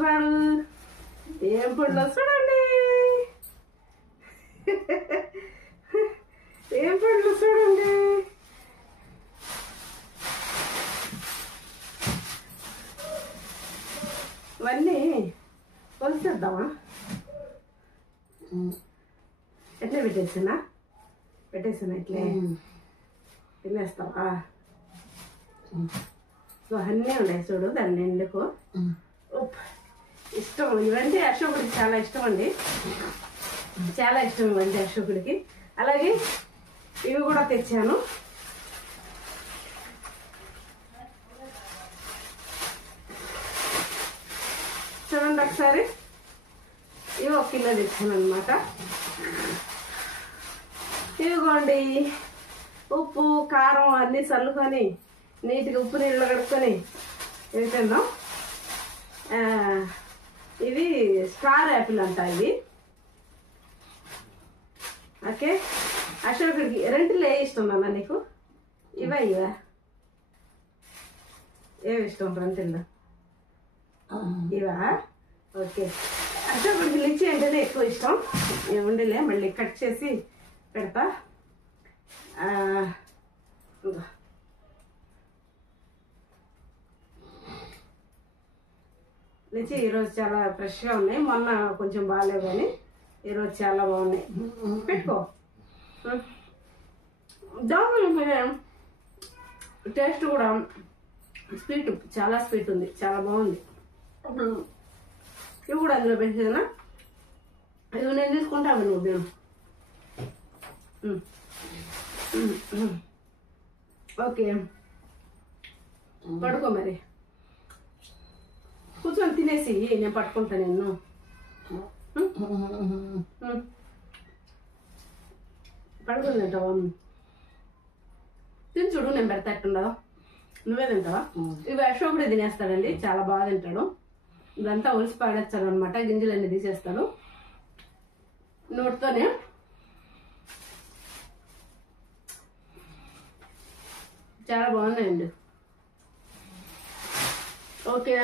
తెచ్చుకున్నాడు. ఏం పండ్లు చూడండి, ఏం పండ్లు చూడండి. ఇవన్నీ కొలిసేద్దామా? ఎట్లా పెట్టేసానా ఇట్లే తినేస్తావా? సో అన్నీ ఉన్నాయి చూడు. దాన్ని ఎందుకు ఇష్టం ఇవంటే అశోకుడికి చాలా ఇష్టం అండి, చాలా ఇష్టం ఇవంటే అశోకుడికి. అలాగే ఇవి కూడా తెచ్చాను. చూడండి ఒకసారి, ఇవి 1 కిలో తెచ్చాను అనమాట. ఇవిగోండి ఉప్పు కారం అన్నీ చల్లుకొని నీట్గా ఉప్పు నీళ్ళు కడుక్కొని ఇవి తిన్నాం. ఇది స్టార్ యాపిల్ అంట ఇది. ఓకే, అశోకుడికి రెంటిలో ఏ ఇష్టం అన్న నీకు? ఇవా ఏమి ఇష్టం రెంటిల్లో? ఇవా? ఓకే, అశోకుడికి లిచ్చి అంటేనే ఎక్కువ ఇష్టం. ఉండిలే మళ్ళీ కట్ చేసి పెడతా. లిచ్చి ఈరోజు చాలా ఫ్రెష్గా ఉన్నాయి. మొన్న కొంచెం బాగాలేవు కానీ ఈరోజు చాలా బాగున్నాయి. పెట్టుకో. జాములు టేస్ట్ కూడా స్వీట్, చాలా స్వీట్ ఉంది, చాలా బాగుంది. ఇవి కూడా అందులో పెట్టేదనా? ఇవి నేను తీసుకుంటాను, నువ్వు నేను. ఓకే, పడుకో మరి, కూర్చొని తినేసి నేను పట్టుకుంటా నిన్ను. పడుకుందంటావా? తిని చూడు, నేను పెడతాట్టుండదా? నువ్వే తింటావా? ఇవి అశోకుడే తినేస్తాడండి, చాలా బాగా తింటాడు. ఇదంతా ఒలిసి పాడేస్తాడు అనమాట, గింజలన్నీ తీసేస్తాడు నోటితోనే. చాలా బాగున్నాయండి. ఓకే.